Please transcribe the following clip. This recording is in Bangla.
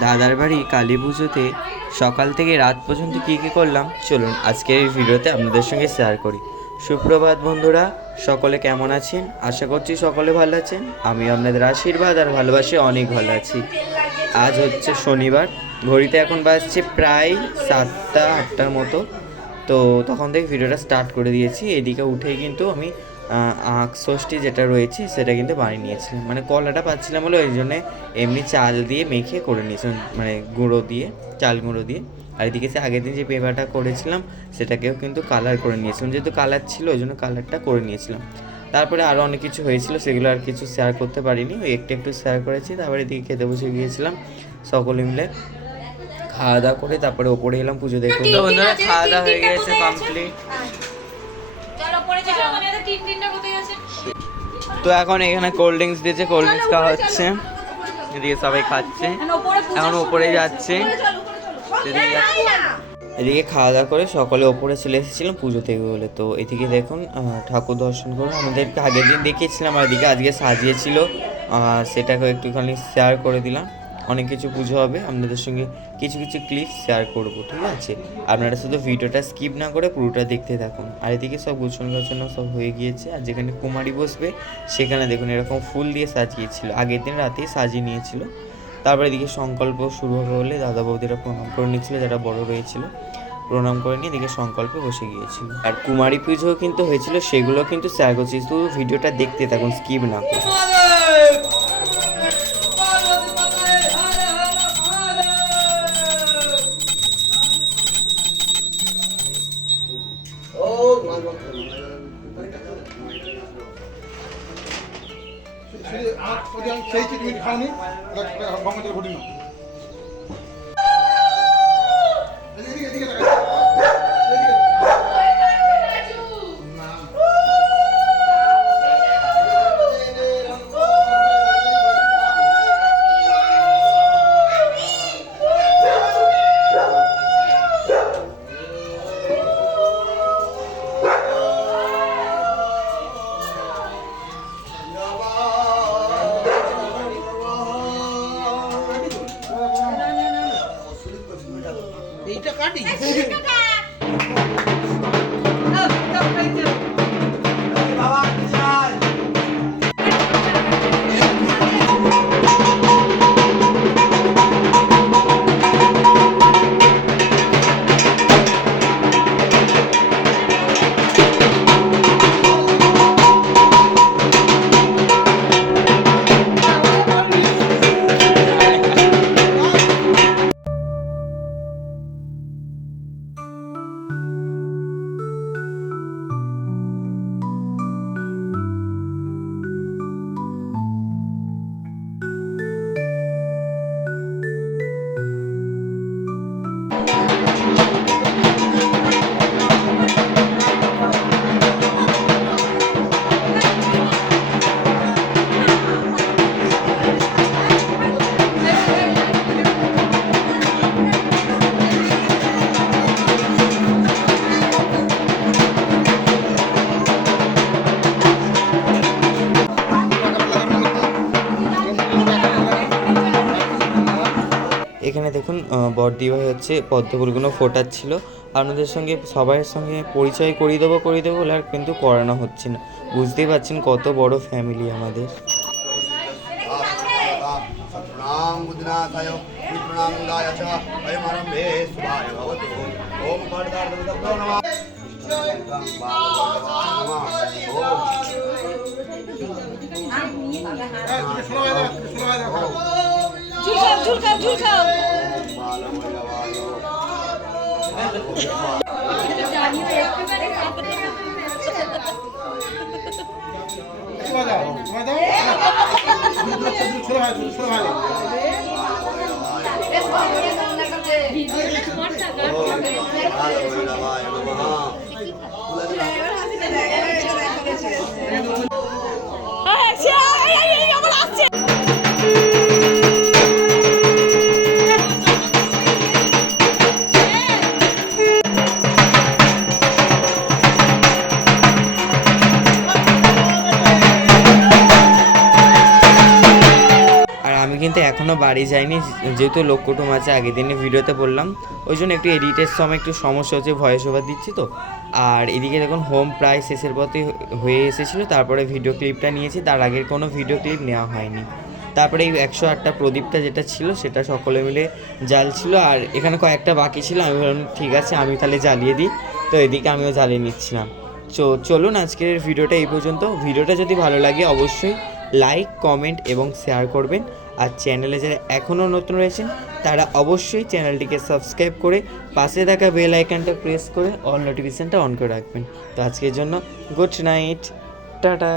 দাদার বাড়ি কালী পুজোতে সকাল থেকে রাত পর্যন্ত কী কী করলাম চলুন আজকের এই ভিডিওতে আপনাদের সঙ্গে শেয়ার করি। সুপ্রভাত বন্ধুরা, সকলে কেমন আছেন? আশা করছি সকলে ভালো আছেন। আমি আপনাদের আশীর্বাদ আর ভালোবাসে অনেক ভালো আছি। আজ হচ্ছে শনিবার, ঘড়িতে এখন বাজছে প্রায় 7টা-8টার মতো। তো তখন থেকে ভিডিওটা স্টার্ট করে দিয়েছি। এদিকে উঠেই কিন্তু আমি আখ ষষ্ঠী যেটা রয়েছে সেটা কিন্তু বানিয়ে নিয়েছিলাম, মানে কলাটা পাচ্ছিলাম বলে ওই জন্যে এমনি চাল দিয়ে মেখে করে নিয়েছিলাম, মানে গুঁড়ো দিয়ে, চাল গুঁড়ো দিয়ে। আর এদিকে সে আগের দিন যে পেঁপাটা করেছিলাম সেটাকেও কিন্তু কালার করে নিয়েছিলাম, যেহেতু কালার ছিল ওই জন্য কালারটা করে নিয়েছিলাম। তারপরে আরও অনেক কিছু হয়েছিল, সেগুলো আর কিছু শেয়ার করতে পারিনি, ওই একটু শেয়ার করেছি। তারপরে এদিকে খেতে বসে গিয়েছিলাম সকলে মিলে। খাওয়া দাওয়া করে তারপরে ওপরে এলাম পুজো দেখতে। তো বন্ধুরা খাওয়া দাওয়া হয়ে গেছে কমপ্লিট। তো এখন এখানে কোল্ড ড্রিঙ্কস দিয়েছে, কোল্ড ড্রিঙ্কস খাওয়া হচ্ছে, এদিকে সবাই খাচ্ছে, এখন ওপরে যাচ্ছে। এদিকে খাওয়া দাওয়া করে সকলে ওপরে চলে এসেছিলাম পুজো থেকে বলে। তো এদিকে দেখুন ঠাকুর দর্শন করে আমাদেরকে আগের দিন দেখিয়েছিলাম, আর এদিকে আজকে সাজিয়েছিল, সেটাকে একটুখানি শেয়ার করে দিলাম। অনেক কিছু পুজো হবে, আপনাদের সঙ্গে কিছু কিছু ক্লিপ শেয়ার করব, ঠিক আছে? আপনারা শুধু ভিডিওটা স্কিপ না করে পুরোটা দেখতে থাকুন। আর এদিকে সব গুছানো গাছানো সব হয়ে গিয়েছে, আর যেখানে কুমারী বসবে সেখানে দেখুন এরকম ফুল দিয়ে সাজিয়েছিল, আগের দিন রাতেই সাজিয়ে নিয়েছিল। তারপরে এদিকে সংকল্প শুরু হবে বলে দাদা বৌদিরা প্রণাম করে নিচ্ছিল, যারা বড় রয়েছিল প্রণাম করে নিয়ে এদিকে সংকল্পে বসে গিয়েছিল। আর কুমারী পুজোও কিন্তু হয়েছিল, সেগুলো কিন্তু শেয়ার করছি, শুধু ভিডিওটা দেখতে থাকুন স্কিপ না করে। সেই চিটমিট খাওনি গঙ্গাজল ঘটি না। এইটা কাটি এখানে দেখুন বড়দিভাই হচ্ছে পদ্মফুলগুলো ফোটাচ্ছিল। আপনাদের সঙ্গে সবার সঙ্গে পরিচয় করিয়ে দেবো বলে আর কিন্তু করানো হচ্ছে না। বুঝতেই পারছেন কত বড় ফ্যামিলি আমাদের। ঝুলকাও কিন্তু এখনও এখনও বাড়ি যায়নি, যেহেতু লোক কুটুম আছে, আগের দিনে ভিডিওতে বললাম, ওই জন্য একটু এডিটের সময় একটু সমস্যা হচ্ছে, ভয়েস ওভার দিচ্ছি তো। আর এদিকে দেখুন হোম প্রায় শেষের পথে হয়ে এসেছিলো, তারপরে ভিডিও ক্লিপটা নিয়েছি, তার আগের কোনো ভিডিও ক্লিপ নেওয়া হয়নি। তারপরে এই 108টা প্রদীপটা যেটা ছিল সেটা সকলে মিলে জ্বালছিল, আর এখানে কয়েকটা বাকি ছিল, আমি বললাম ঠিক আছে আমি তাহলে জ্বালিয়ে দিই, তো এদিকে আমিও জ্বালিয়ে নিচ্ছিলাম। চলুন আজকের ভিডিওটা এই পর্যন্ত। ভিডিওটা যদি ভালো লাগে অবশ্যই লাইক, কমেন্ট এবং শেয়ার করবেন। আর চ্যানেলে যারা এখনও নতুন রয়েছেন তারা অবশ্যই চ্যানেলটিকে সাবস্ক্রাইব করে পাশে থাকা বেল আইকনটা প্রেস করে অল নোটিফিকেশানটা অন করে রাখবেন। তো আজকের জন্য গুড নাইট, টাটা।